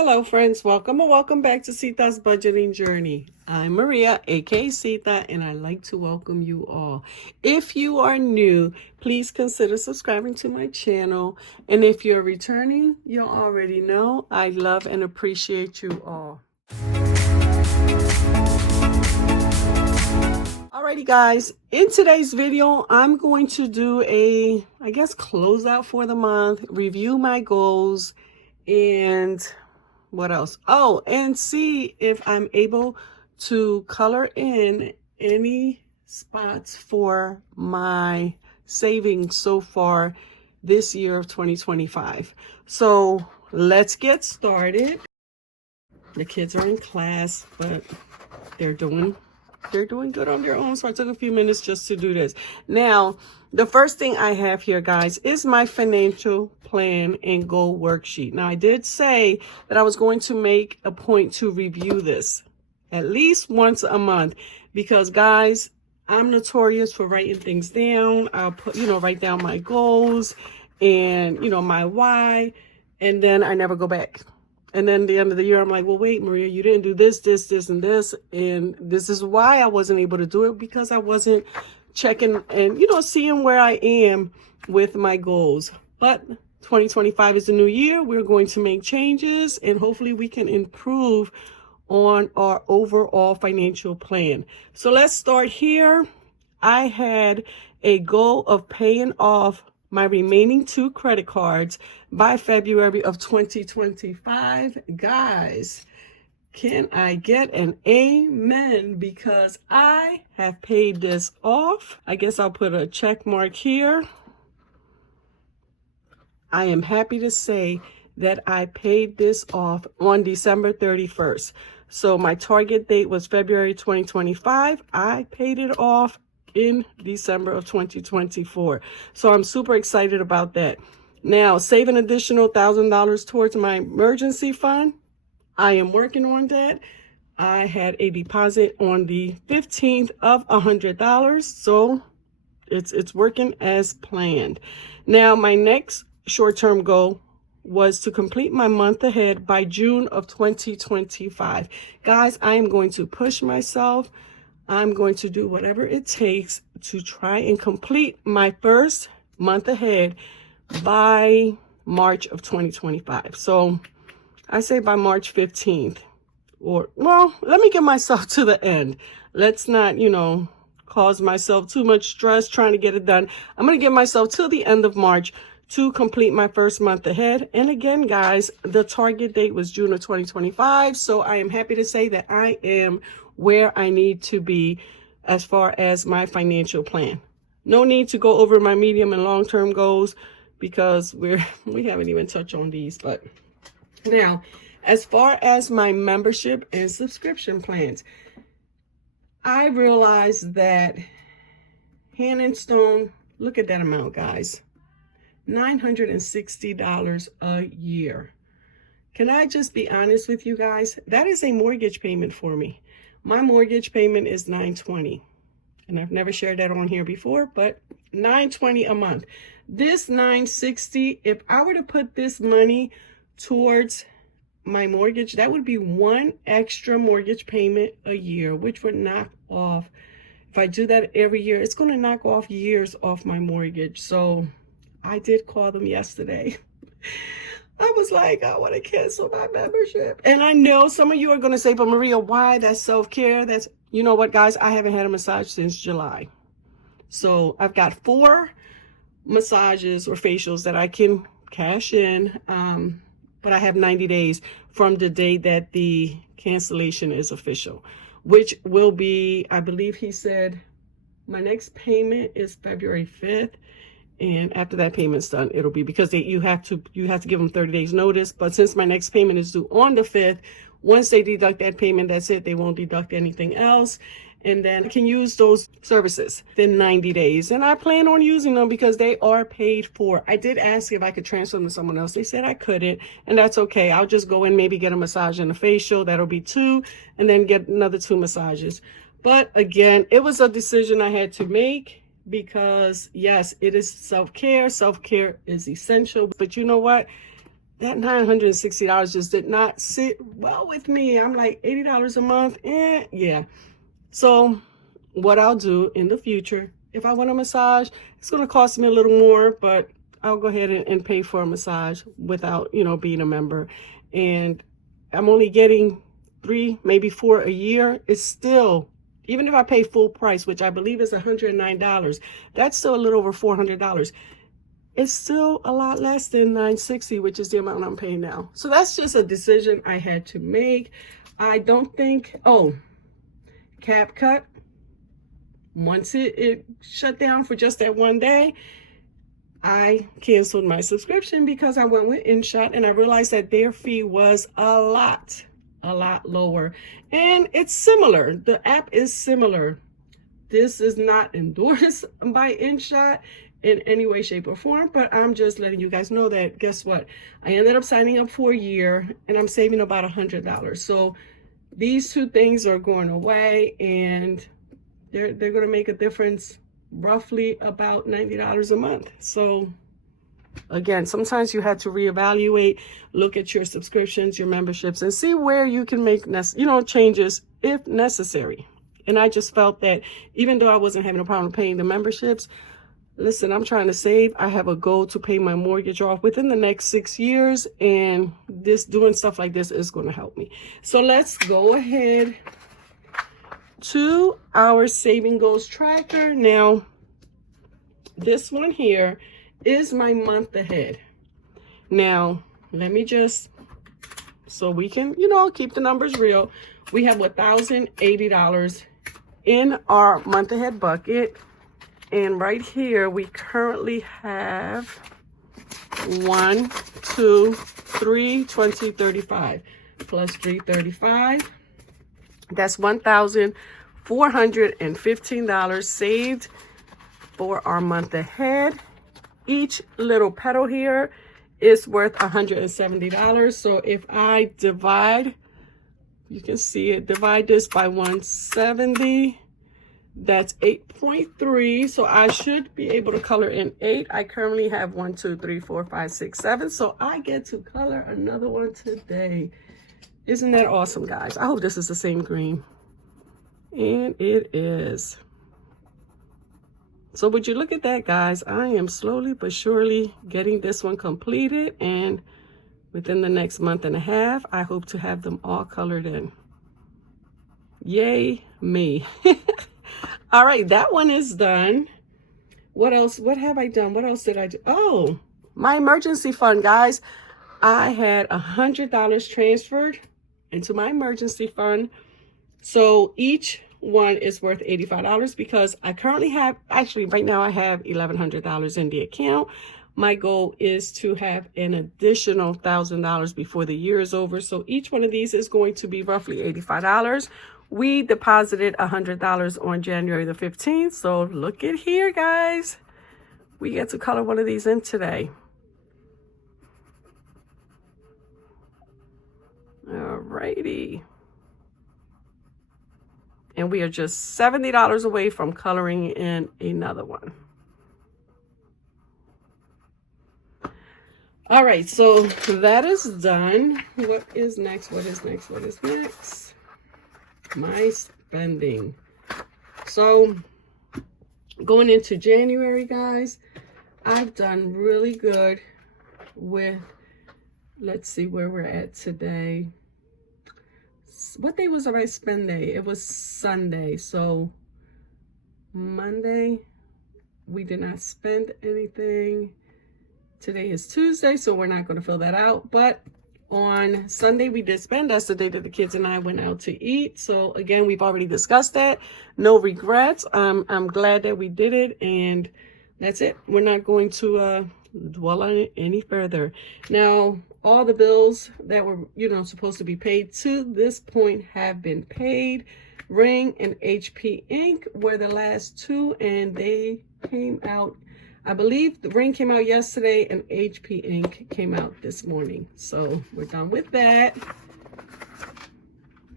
Hello friends, welcome or welcome back to Sita's Budgeting Journey. I'm Maria, aka Sita, and I'd like to welcome you all. If you are new, please consider subscribing to my channel. And if you're returning, you already know I love and appreciate you all. Alrighty guys, in today's video, I'm going to do a, closeout for the month, review my goals, and what else? Oh, and see if I'm able to color in any spots for my savings so far this year of 2025. So let's get started. The kids are in class, but they're doing good on their own. So I took a few minutes just to do this. Now, the first thing I have here, guys, is my financial plan and goal worksheet. Now, I did say that I was going to make a point to review this at least once a month because, guys, I'm notorious for writing things down. I'll put, write down my goals and, my why, and then I never go back. And then at the end of the year, I'm like, well, wait, Maria, you didn't do this, and this. And this is why I wasn't able to do it, because I wasn't checking and, seeing where I am with my goals. But 2025 is a new year. We're going to make changes, and hopefully we can improve on our overall financial plan. So let's start here. I had a goal of paying off my remaining 2 credit cards by February of 2025. Guys, can I get an amen? Because I have paid this off. I guess I'll put a check mark here. I am happy to say that I paid this off on December 31st. So my target date was February 2025. I paid it off in December of 2024. So I'm super excited about that. Now, save an additional $1,000 towards my emergency fund. I am working on that. I had a deposit on the 15th of $100. So it's working as planned. Now, my next short-term goal was to complete my month ahead by June of 2025. Guys, I am going to push myself. I'm going to do whatever it takes to try and complete my first month ahead by March of 2025. So I say by March 15th, or, well, let me get myself to the end. Let's not, cause myself too much stress trying to get it done. I'm going to get myself till the end of March to complete my first month ahead. And again, guys, the target date was June of 2025. So I am happy to say that I am where I need to be as far as my financial plan. No need to go over my medium and long-term goals because we haven't even touched on these. But now, as far as my membership and subscription plans, I realized that Hand and Stone, look at that amount, guys. $960 a year. Can I just be honest with you guys? That is a mortgage payment for me. My mortgage payment is $920, and I've never shared that on here before, but $920 a month. This $960, if I were to put this money towards my mortgage, that would be one extra mortgage payment a year, which would knock off, if I do that every year, it's going to knock off years off my mortgage. So I did call them yesterday. I was like, I want to cancel my membership. And I know some of you are going to say, but Maria, why? That's self-care. That's, you know what, guys? I haven't had a massage since July. So I've got 4 massages or facials that I can cash in. But I have 90 days from the day that the cancellation is official, which will be, I believe he said, my next payment is February 5th. And after that payment's done, it'll be, because you have to give them 30 days notice. But since my next payment is due on the 5th, once they deduct that payment, that's it. They won't deduct anything else. And then I can use those services within 90 days. And I plan on using them because they are paid for. I did ask if I could transfer them to someone else. They said I couldn't, and that's okay. I'll just go in, maybe get a massage and a facial. That'll be 2, and then get another 2 massages. But again, it was a decision I had to make. Because yes, it is self-care. Self-care is essential. But you know what? that $960 just did not sit well with me. I'm like, $80 a month, yeah. So what I'll do in the future, if I want a massage, it's going to cost me a little more, but I'll go ahead and pay for a massage without, you know, being a member. And I'm only getting 3, maybe 4 a year. It's still, even if I pay full price, which I believe is $109, that's still a little over $400. It's still a lot less than $960, which is the amount I'm paying now. So that's just a decision I had to make. I don't think, oh, CapCut, once it shut down for just that one day, I canceled my subscription because I went with InShot and I realized that their fee was a lot lower. And it's similar. The app is similar. This is not endorsed by InShot in any way, shape, or form, but I'm just letting you guys know that, guess what? I ended up signing up for a year and I'm saving about $100. So these two things are going away and they're going to make a difference, roughly about $90 a month. So again, sometimes you have to reevaluate, look at your subscriptions, your memberships, and see where you can make, changes if necessary. And I just felt that even though I wasn't having a problem paying the memberships, listen, I'm trying to save. I have a goal to pay my mortgage off within the next 6 years, and doing stuff like this is going to help me. So let's go ahead to our saving goals tracker. Now, this one here is my month ahead. Now, let me just, so we can, keep the numbers real. We have $1,080 in our month ahead bucket. And right here, we currently have 1, 2, 3, 20, 35 plus 335. That's $1,415 saved for our month ahead. Each little petal here is worth $170. So if I divide, you can see it, divide this by 170, that's 8.3. So I should be able to color in 8. I currently have 1, 2, 3, 4, 5, 6, 7. So I get to color another one today. Isn't that awesome, guys? I hope this is the same green. And it is. So would you look at that, guys? I am slowly but surely getting this one completed. And within the next month and a half, I hope to have them all colored in. Yay, me. All right, that one is done. What else? What have I done? What else did I do? Oh, my emergency fund, guys. I had $100 transferred into my emergency fund. So each one is worth $85 because I currently have, actually right now I have $1,100 in the account. My goal is to have an additional $1,000 before the year is over. So each one of these is going to be roughly $85. We deposited $100 on January the 15th. So look at here, guys. We get to color one of these in today. Alrighty. And we are just $70 away from coloring in another one. All right, so that is done. What is next? What is next? What is next? My spending. So going into January, guys, I've done really good with, let's see where we're at today. What day was my spend day? It was Sunday. So Monday, we did not spend anything. Today is Tuesday, so we're not going to fill that out. But on Sunday, we did spend. That's the day that the kids and I went out to eat. So again, we've already discussed that. No regrets. I'm glad that we did it. And that's it. We're not going to dwell on it any further. Now, all the bills that were, supposed to be paid to this point have been paid. Ring and HP Inc. were the last two, and they came out. I believe the Ring came out yesterday and HP Inc. came out this morning. So we're done with that.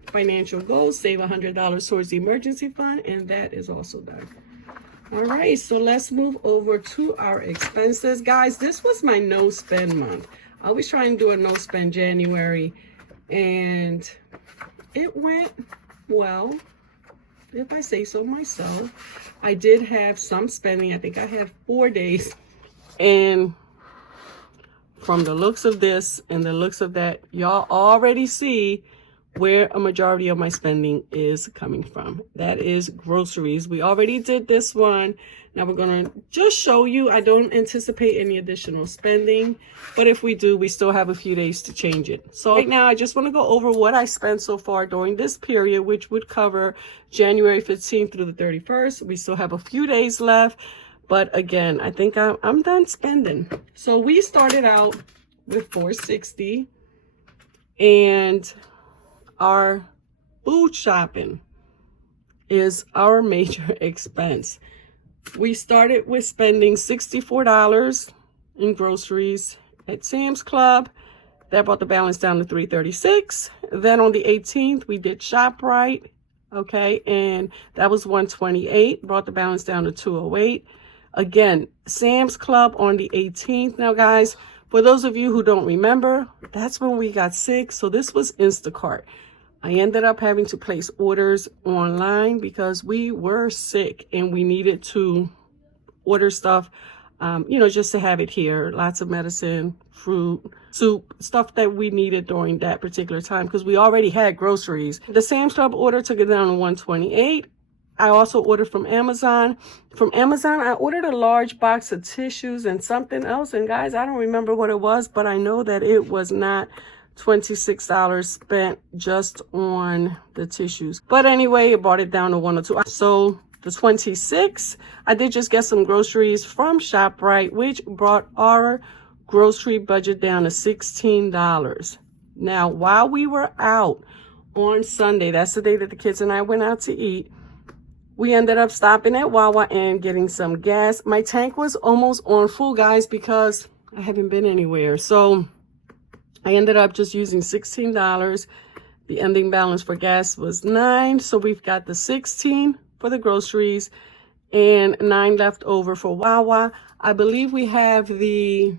Financial goals, save $100 towards the emergency fund, and that is also done. All right, so let's move over to our expenses. Guys, this was my no spend month. I was trying to do a no spend January, and it went well, if I say so myself. I did have some spending. I think I had 4 days, and from the looks of this and the looks of that, y'all already see where a majority of my spending is coming from. That is groceries. We already did this one. Now we're gonna just show you. I don't anticipate any additional spending, but if we do, we still have a few days to change it. So right now, I just wanna go over what I spent so far during this period, which would cover January 15th through the 31st. We still have a few days left, but again, I think I'm done spending. So we started out with $460, and our food shopping is our major expense. We started with spending $64 in groceries at Sam's Club. That brought the balance down to $336. Then on the 18th, we did ShopRite, okay, and that was $128, brought the balance down to $208. Again, Sam's Club on the 18th. Now, guys, for those of you who don't remember, that's when we got sick, so this was Instacart. I ended up having to place orders online because we were sick and we needed to order stuff, you know, just to have it here. Lots of medicine, fruit, soup, stuff that we needed during that particular time because we already had groceries. The Sam's Club order took it down to $128. I also ordered from Amazon. From Amazon, I ordered a large box of tissues and something else. And guys, I don't remember what it was, but I know that it was not $26 spent just on the tissues. But anyway, it brought it down to $102. So the 26, I did just get some groceries from ShopRite, which brought our grocery budget down to $16. Now, while we were out on Sunday, that's the day that the kids and I went out to eat, we ended up stopping at Wawa and getting some gas. My tank was almost on full, guys, because I haven't been anywhere. So I ended up just using $16. The ending balance for gas was $9. So we've got the $16 for the groceries and $9 left over for Wawa. I believe we have the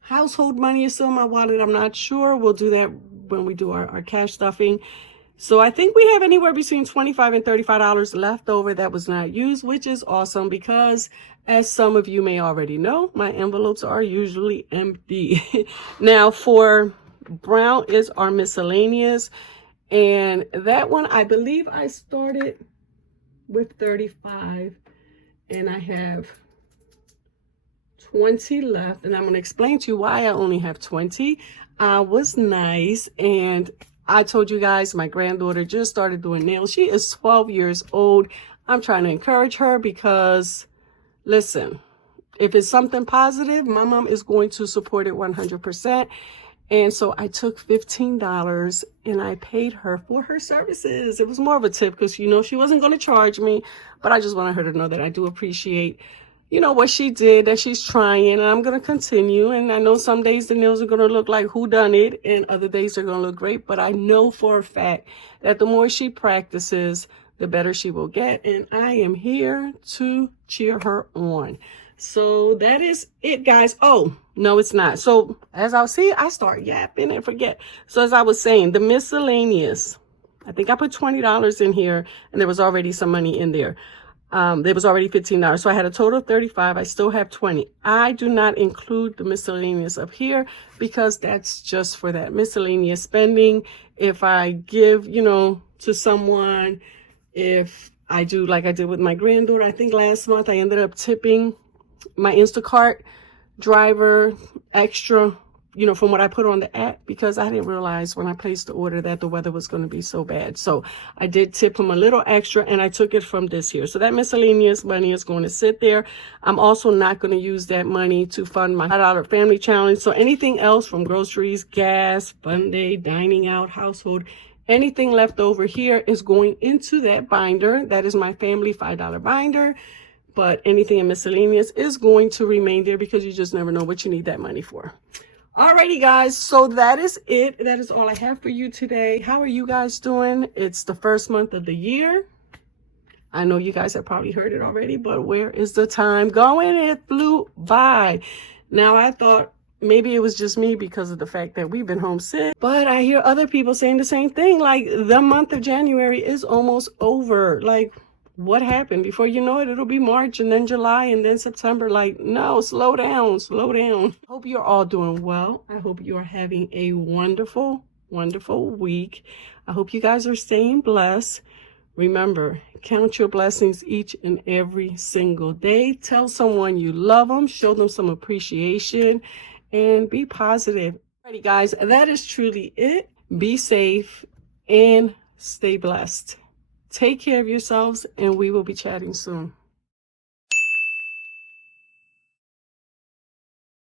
household money is still in my wallet. I'm not sure. We'll do that when we do our cash stuffing. So I think we have anywhere between $25 and $35 left over that was not used, which is awesome because, as some of you may already know, my envelopes are usually empty. Now for brown is our miscellaneous, and that one, I believe I started with 35 and I have 20 left, and I'm going to explain to you why I only have 20. I was nice, and I told you guys my granddaughter just started doing nails. She is 12 years old. I'm trying to encourage her because, listen, if it's something positive, my mom is going to support it 100%. And so I took $15 and I paid her for her services. It was more of a tip because, you know, she wasn't going to charge me, but I just wanted her to know that I do appreciate, you know, what she did, that she's trying, and I'm going to continue. And I know some days the nails are going to look like who done it, and other days they're going to look great. But I know for a fact that the more she practices, the better she will get. And I am here to cheer her on. So that is it, guys. Oh, no, it's not. So as I see, I start yapping and forget. So as I was saying, the miscellaneous, I think I put $20 in here, and there was already some money in there. There was already $15. So I had a total of 35. I still have 20. I do not include the miscellaneous up here because that's just for that miscellaneous spending. If I give, you know, to someone, if I do like I did with my granddaughter, I think last month I ended up tipping my Instacart driver extra, you know, from what I put on the app, because I didn't realize when I placed the order that the weather was going to be so bad. So I did tip him a little extra, and I took it from this here. So that miscellaneous money is going to sit there. I'm also not going to use that money to fund my $5 family challenge. So anything else from groceries, gas, fun day, dining out, household, anything left over here is going into that binder. That is my family $5 binder. But anything in miscellaneous is going to remain there because you just never know what you need that money for. Alrighty, guys, so that is it. That is all I have for you today. How are you guys doing? It's the first month of the year. I know you guys have probably heard it already, but where is the time going? It flew by. Now, I thought maybe it was just me because of the fact that we've been homesick, but I hear other people saying the same thing. Like, the month of January is almost over. Like, what happened? Before you know it, it'll be March and then July and then September. Like, no, slow down, slow down. Hope you're all doing well. I hope you are having a wonderful, wonderful week. I hope you guys are staying blessed. Remember, count your blessings each and every single day. Tell someone you love them, show them some appreciation, and be positive. Alrighty, guys, that is truly it. Be safe and stay blessed. Take care of yourselves, and we will be chatting soon.